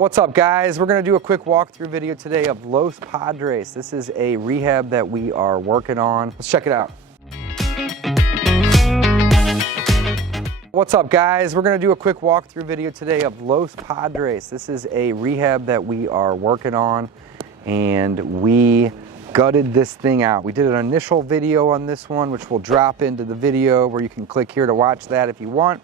What's up, guys? We're going to do a quick walkthrough video today of Los Padres. This is a rehab that we are working on. Let's check it out. What's up, guys? We're going to do a quick walkthrough video today of Los Padres. This is a rehab that we are working on, and we gutted this thing out. We did an initial video on this one, which will drop into the video where you can click here to watch that if you want.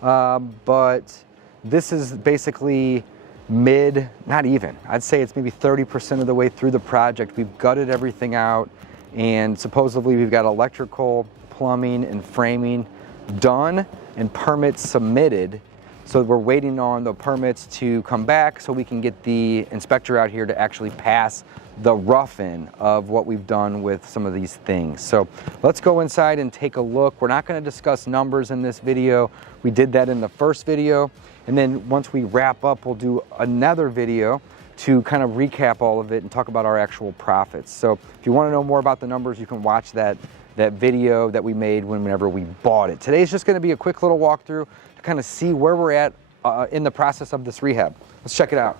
But this is basically not even, I'd say it's maybe 30% of the way through the project. We've gutted everything out, and supposedly we've got electrical, plumbing, and framing done and permits submitted. So we're waiting on the permits to come back so we can get the inspector out here to actually pass the rough-in of what we've done with some of these things. So let's go inside and take a look. We're not going to discuss numbers in this video. We did that in the first video. And then once we wrap up, we'll do another video to kind of recap all of it and talk about our actual profits. So if you want to know more about the numbers, you can watch that video that we made whenever we bought it. Today's just going to be a quick little walkthrough to kind of see where we're at in the process of this rehab. Let's check it out.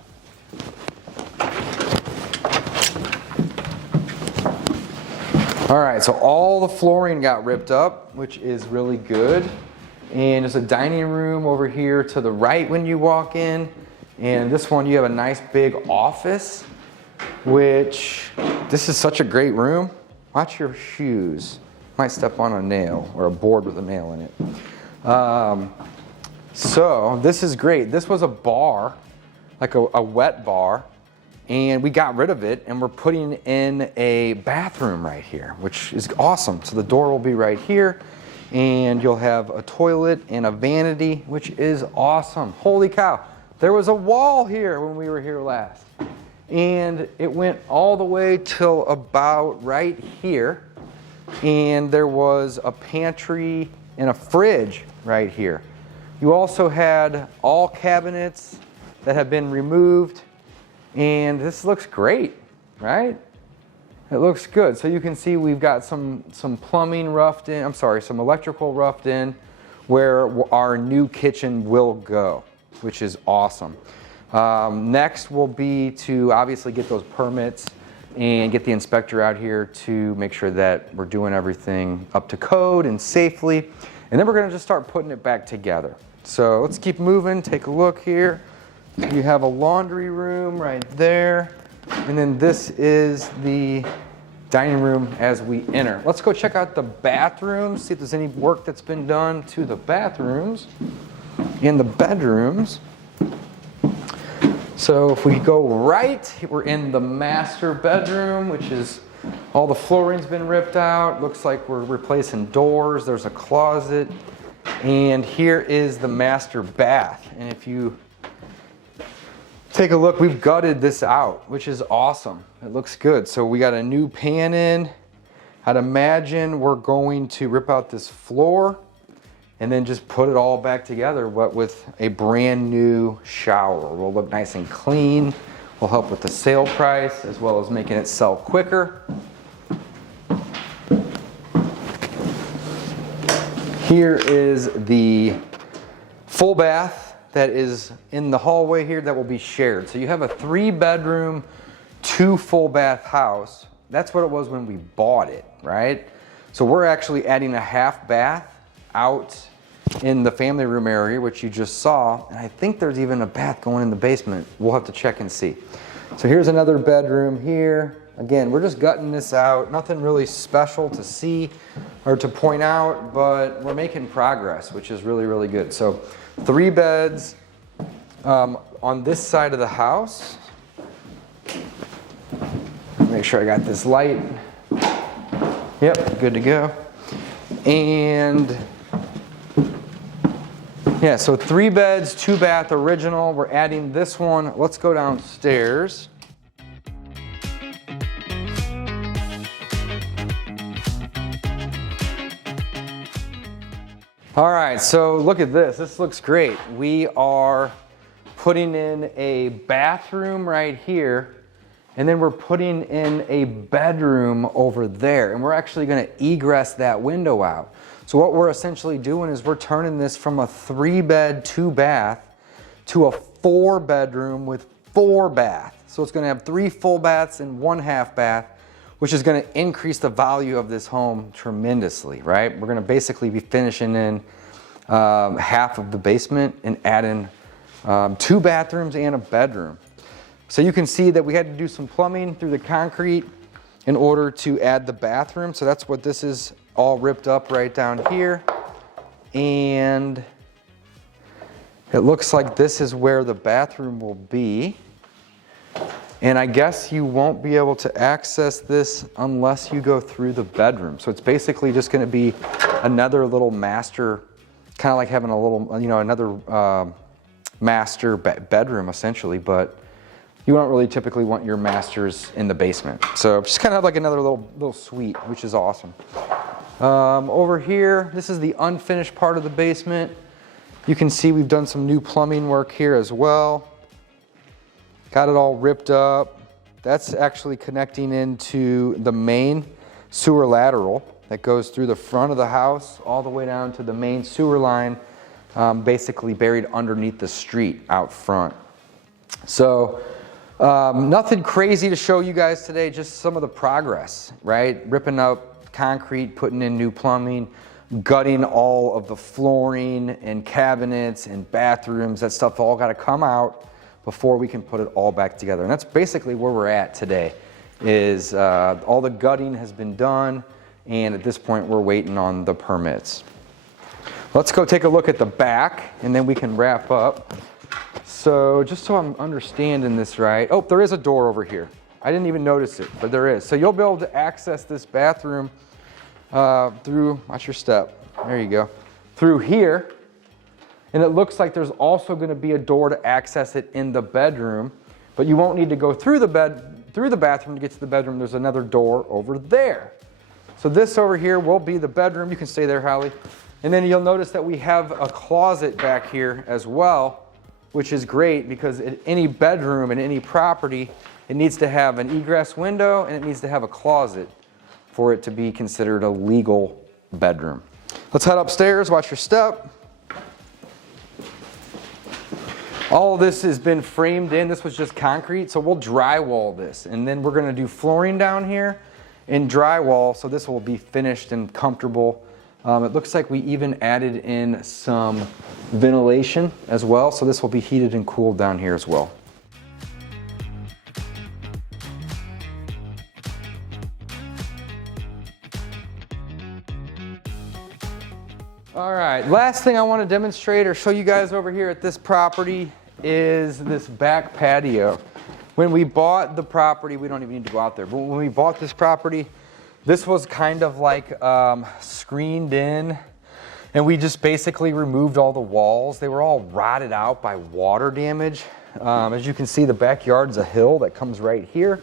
All right, so all the flooring got ripped up, which is really good. And there's a dining room over here to the right when you walk in. And this one, you have a nice big office, which this is such a great room. Watch your shoes. Might step on a nail or a board with a nail in it. So this is great. This was a bar, like a wet bar, and we got rid of it, and we're putting in a bathroom right here, which is awesome. So the door will be right here, and you'll have a toilet and a vanity, which is awesome. Holy cow. There was a wall here when we were here last, and it went all the way till about right here, and there was a pantry and a fridge right here. You also had all cabinets that have been removed, and this looks great, right? It looks good. So you can see we've got some plumbing roughed in, some electrical roughed in where our new kitchen will go, which is awesome. Next will be to obviously get those permits and get the inspector out here to make sure that we're doing everything up to code and safely. And then we're gonna just start putting it back together. So let's keep moving, take a look here. You have a laundry room right there. And then this is the dining room as we enter. Let's go check out the bathrooms, see if there's any work that's been done to the bathrooms and the bedrooms. So if we go right, we're in the master bedroom, which is all the flooring's been ripped out. Looks like we're replacing doors. There's a closet. And here is the master bath. And if you take a look, we've gutted this out, which is awesome. It looks good. So we got a new pan in. I'd imagine we're going to rip out this floor and then just put it all back together, but with a brand new shower. We'll look nice and clean. We'll help with the sale price as well as making it sell quicker. Here is the full bath that is in the hallway here that will be shared. So you have a 3-bedroom, 2 full bath house. That's what it was when we bought it, right? So we're actually adding a half bath out in the family room area, which you just saw. And I think there's even a bath going in the basement. We'll have to check and see. So here's another bedroom here. Again, we're just gutting this out. Nothing really special to see or to point out, but we're making progress, which is really, really good. So 3 beds on this side of the house. Make sure I got this light. Yep, good to go. And yeah, so 3 beds, 2 bath original. We're adding this one. Let's go downstairs. All right, so look at this. This looks great. We are putting in a bathroom right here, and then we're putting in a bedroom over there, and we're actually gonna egress that window out. So what we're essentially doing is we're turning this from a 3-bed, 2-bath to a 4-bedroom with 4 bath. So it's gonna have 3 full baths and 1 half bath, which is gonna increase the value of this home tremendously, right? We're gonna basically be finishing in half of the basement and adding 2 bathrooms and a bedroom. So you can see that we had to do some plumbing through the concrete in order to add the bathroom. So that's what this is, all ripped up right down here. And it looks like this is where the bathroom will be. And I guess you won't be able to access this unless you go through the bedroom. So it's basically just gonna be another little master, kind of like having a little, you know, another master bedroom essentially, but you don't really typically want your masters in the basement. So just kind of like another little suite, which is awesome. Over here, this is the unfinished part of the basement. You can see we've done some new plumbing work here as well. Got it all ripped up. That's actually connecting into the main sewer lateral that goes through the front of the house all the way down to the main sewer line, basically buried underneath the street out front. So nothing crazy to show you guys today, just some of the progress, right? Ripping up concrete, putting in new plumbing, gutting all of the flooring and cabinets and bathrooms. That stuff all got to come out before we can put it all back together. And that's basically where we're at today, is all the gutting has been done, and at this point we're waiting on the permits. Let's go take a look at the back and then we can wrap up. So just so I'm understanding this right, oh, there is a door over here. I didn't even notice it, but there is. So you'll be able to access this bathroom through, watch your step, there you go, through here. And it looks like there's also gonna be a door to access it in the bedroom, but you won't need to go through the bathroom to get to the bedroom. There's another door over there. So this over here will be the bedroom. You can stay there, Hallie. And then you'll notice that we have a closet back here as well, which is great because in any bedroom in any property, it needs to have an egress window and it needs to have a closet for it to be considered a legal bedroom. Let's head upstairs, watch your step. All of this has been framed in. This was just concrete, so we'll drywall this. And then we're gonna do flooring down here and drywall, so this will be finished and comfortable. It looks like we even added in some ventilation as well, so this will be heated and cooled down here as well. All right, last thing I want to demonstrate or show you guys over here at this property is this back patio. When we bought the property, we don't even need to go out there, but when we bought this property, this was kind of like screened in, and we just basically removed all the walls. They were all rotted out by water damage. As you can see, the backyard's a hill that comes right here.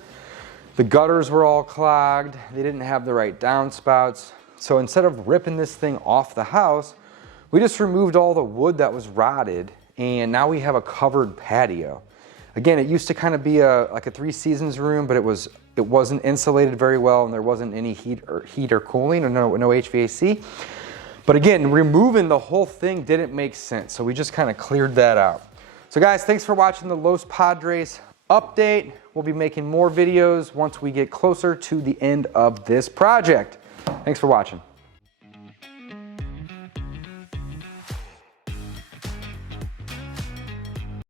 The gutters were all clogged. They didn't have the right downspouts. So instead of ripping this thing off the house, we just removed all the wood that was rotted, and now we have a covered patio. Again, it used to kind of be like a 3 seasons room, but it wasn't insulated very well, and there wasn't any heat or cooling, or no HVAC. But again, removing the whole thing didn't make sense, so we just kind of cleared that out. So guys, thanks for watching the Los Padres update. We'll be making more videos once we get closer to the end of this project. Thanks for watching.